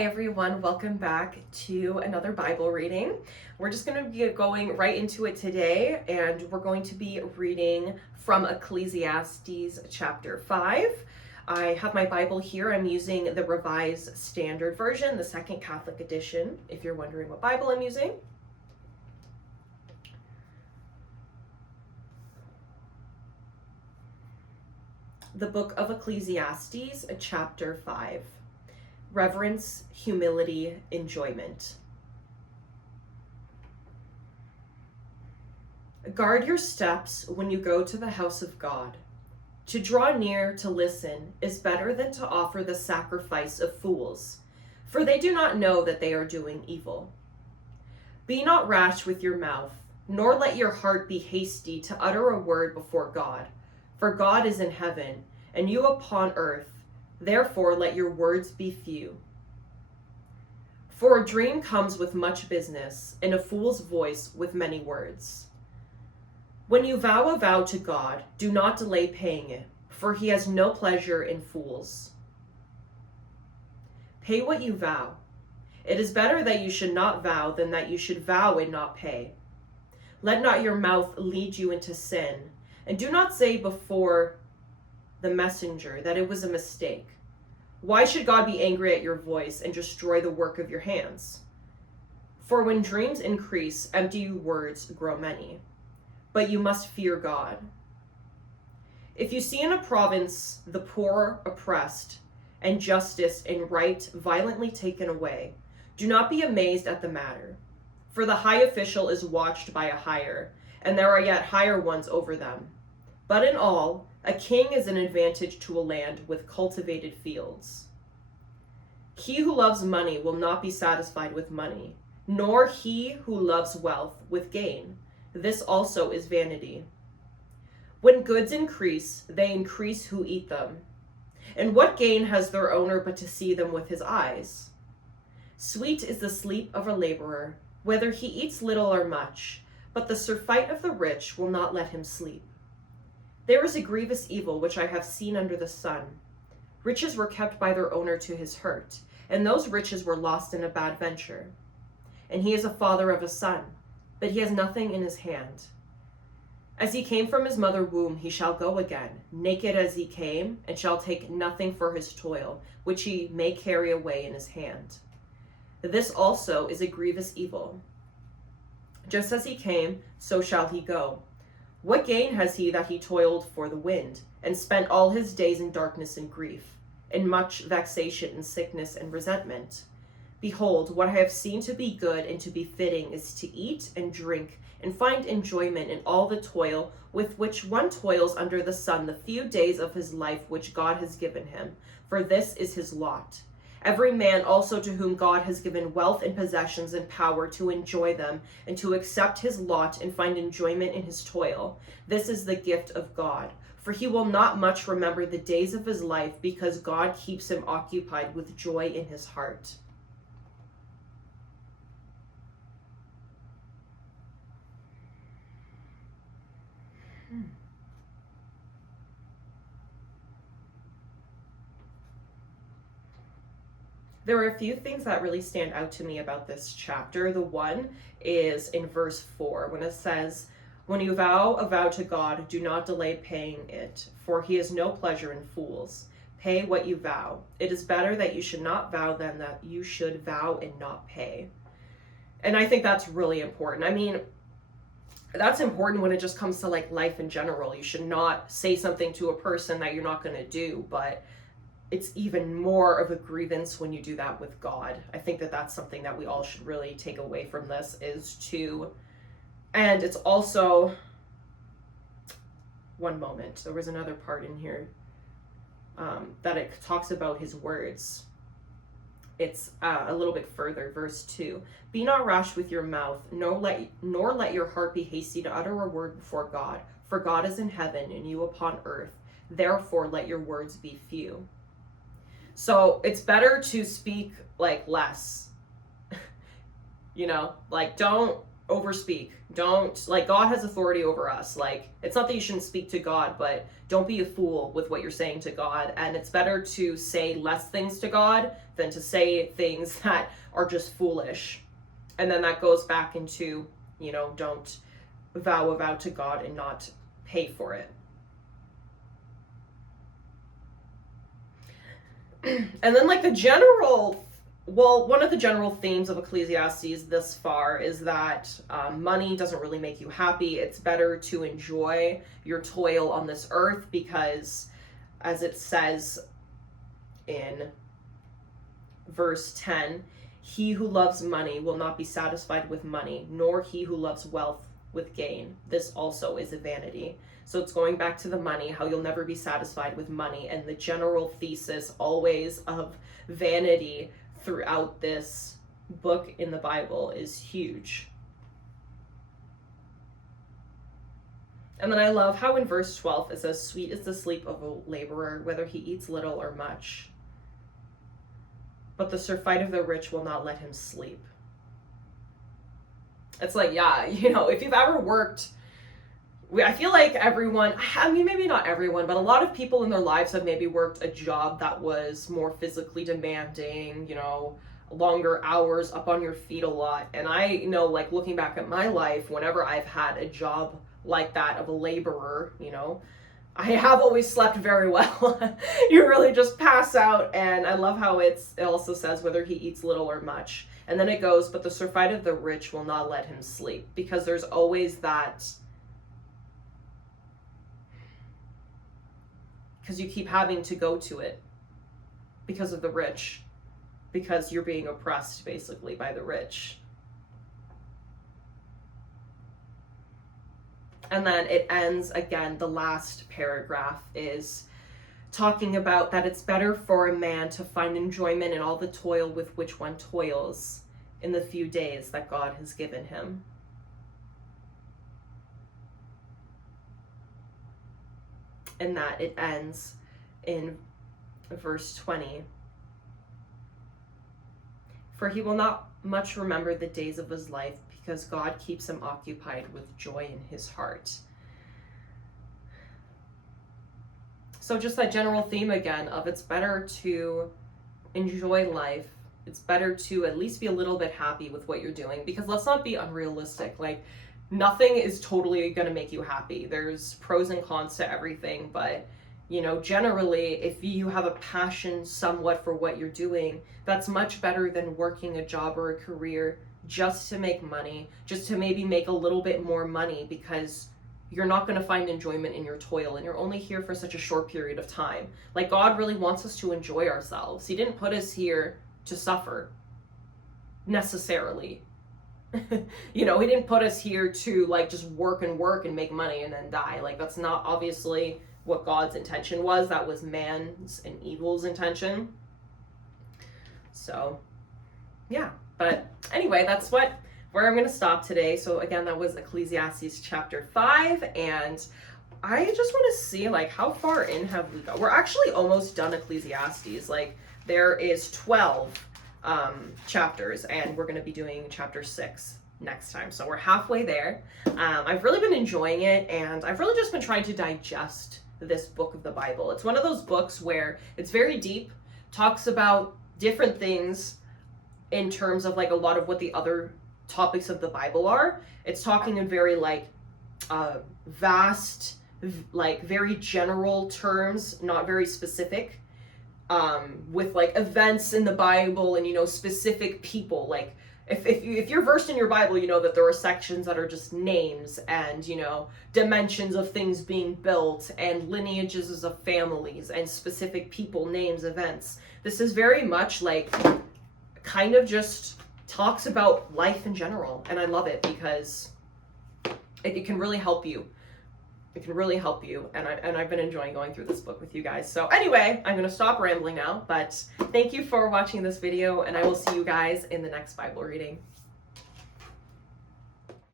Hi everyone, welcome back to another Bible reading. We're just going to be going right into it today, and we're going to be reading from Ecclesiastes Chapter 5. I have my Bible here. I'm using the Revised Standard Version, the Second Catholic Edition, if you're wondering what Bible I'm using. The book of Ecclesiastes, Chapter 5. Reverence, humility, enjoyment. Guard your steps when you go to the house of God. To draw near to listen is better than to offer the sacrifice of fools, for they do not know that they are doing evil. Be not rash with your mouth, nor let your heart be hasty to utter a word before God, for God is in heaven, and you upon earth. Therefore, let your words be few. For a dream comes with much business, and a fool's voice with many words. When you vow a vow to God, do not delay paying it, for he has no pleasure in fools. Pay what you vow. It is better that you should not vow than that you should vow and not pay. Let not your mouth lead you into sin, and do not say before the messenger that it was a mistake. Why should God be angry at your voice and destroy the work of your hands? For when dreams increase, empty words grow many. But you must fear God. If you see in a province the poor oppressed, and justice and right violently taken away, do not be amazed at the matter. For the high official is watched by a higher, and there are yet higher ones over them. But in all, a king is an advantage to a land with cultivated fields. He who loves money will not be satisfied with money, nor he who loves wealth with gain. This also is vanity. When goods increase, they increase who eat them. And what gain has their owner but to see them with his eyes? Sweet is the sleep of a laborer, whether he eats little or much, but the surfeit of the rich will not let him sleep. There is a grievous evil which I have seen under the sun. Riches were kept by their owner to his hurt, and those riches were lost in a bad venture. And he is a father of a son, but he has nothing in his hand. As he came from his mother womb, he shall go again, naked as he came, and shall take nothing for his toil, which he may carry away in his hand. This also is a grievous evil. Just as he came, so shall he go. What gain has he that he toiled for the wind, and spent all his days in darkness and grief, in much vexation and sickness and resentment? Behold, what I have seen to be good and to be fitting is to eat and drink, and find enjoyment in all the toil with which one toils under the sun the few days of his life which God has given him, for this is his lot. Every man also to whom God has given wealth and possessions and power to enjoy them and to accept his lot and find enjoyment in his toil. This is the gift of God. For he will not much remember the days of his life, because God keeps him occupied with joy in his heart. There are a few things that really stand out to me about this chapter. The one is in verse 4, when it says, "When you vow a vow to God, do not delay paying it, for he has no pleasure in fools. Pay what you vow. It is better that you should not vow than that you should vow and not pay." And I think that's really important. I mean, that's important when it just comes to like life in general. You should not say something to a person that you're not going to do, but it's even more of a grievance when you do that with God. I think that that's something that we all should really take away from this and it's also, one moment, there was another part in here that it talks about his words. It's a little bit further, verse 2. "Be not rash with your mouth, nor let your heart be hasty to utter a word before God, for God is in heaven and you upon earth. Therefore let your words be few." So it's better to speak like less, like don't overspeak. Don't, like, God has authority over us. Like, it's not that you shouldn't speak to God, but don't be a fool with what you're saying to God. And it's better to say less things to God than to say things that are just foolish. And then that goes back into, you know, don't vow a vow to God and not pay for it. And then, like, one of the general themes of Ecclesiastes this far is that money doesn't really make you happy. It's better to enjoy your toil on this earth because, as it says in verse 10, he who loves money will not be satisfied with money, nor he who loves wealth with gain. This also is a vanity. So it's going back to the money, how you'll never be satisfied with money, and the general thesis always of vanity throughout this book in the Bible is huge. And then I love how in verse 12 it says, sweet is the sleep of a laborer, whether he eats little or much. But the surfeit of the rich will not let him sleep. It's like, yeah, you know, if you've ever worked, I feel like everyone, I mean, maybe not everyone, but a lot of people in their lives have maybe worked a job that was more physically demanding, you know, longer hours, up on your feet a lot. And I know, like, looking back at my life, whenever I've had a job like that of a laborer, you know, I have always slept very well. You really just pass out. And I love how it also says whether he eats little or much. And then it goes, but the surfeit of the rich will not let him sleep, because there's always that, because you keep having to go to it because of the rich, because you're being oppressed basically by the rich. And then it ends again, the last paragraph is talking about that it's better for a man to find enjoyment in all the toil with which one toils in the few days that God has given him. And that it ends in verse 20. For he will not much remember the days of his life, because God keeps him occupied with joy in his heart. So just that general theme again of it's better to enjoy life. It's better to at least be a little bit happy with what you're doing, because let's not be unrealistic. Like, nothing is totally going to make you happy. There's pros and cons to everything, but you know, generally, if you have a passion somewhat for what you're doing, that's much better than working a job or a career just to make money, just to maybe make a little bit more money, because you're not going to find enjoyment in your toil, and you're only here for such a short period of time. Like, God really wants us to enjoy ourselves. He didn't put us here to suffer, necessarily. You know, he didn't put us here to, like, just work and make money and then die. Like, that's not obviously what God's intention was. That was man's and evil's intention. So, yeah. But anyway, that's where I'm going to stop today. So again, that was Ecclesiastes Chapter 5. And I just want to see, like, how far in have we got? We're actually almost done Ecclesiastes. Like, there is 12 chapters, and we're going to be doing chapter 6 next time. So we're halfway there. I've really been enjoying it, and I've really just been trying to digest this book of the Bible. It's one of those books where it's very deep, talks about different things in terms of, like, a lot of what the other topics of the Bible are. It's talking in very, like, vast, like, very general terms, not very specific, with, like, events in the Bible and, you know, specific people. Like, if you're versed in your Bible, you know that there are sections that are just names and, you know, dimensions of things being built and lineages of families and specific people, names, events. This is very much, like, kind of just talks about life in general, and I love it because it can really help you. It can really help you, and I've been enjoying going through this book with you guys. So anyway, I'm going to stop rambling now, but thank you for watching this video, and I will see you guys in the next Bible reading.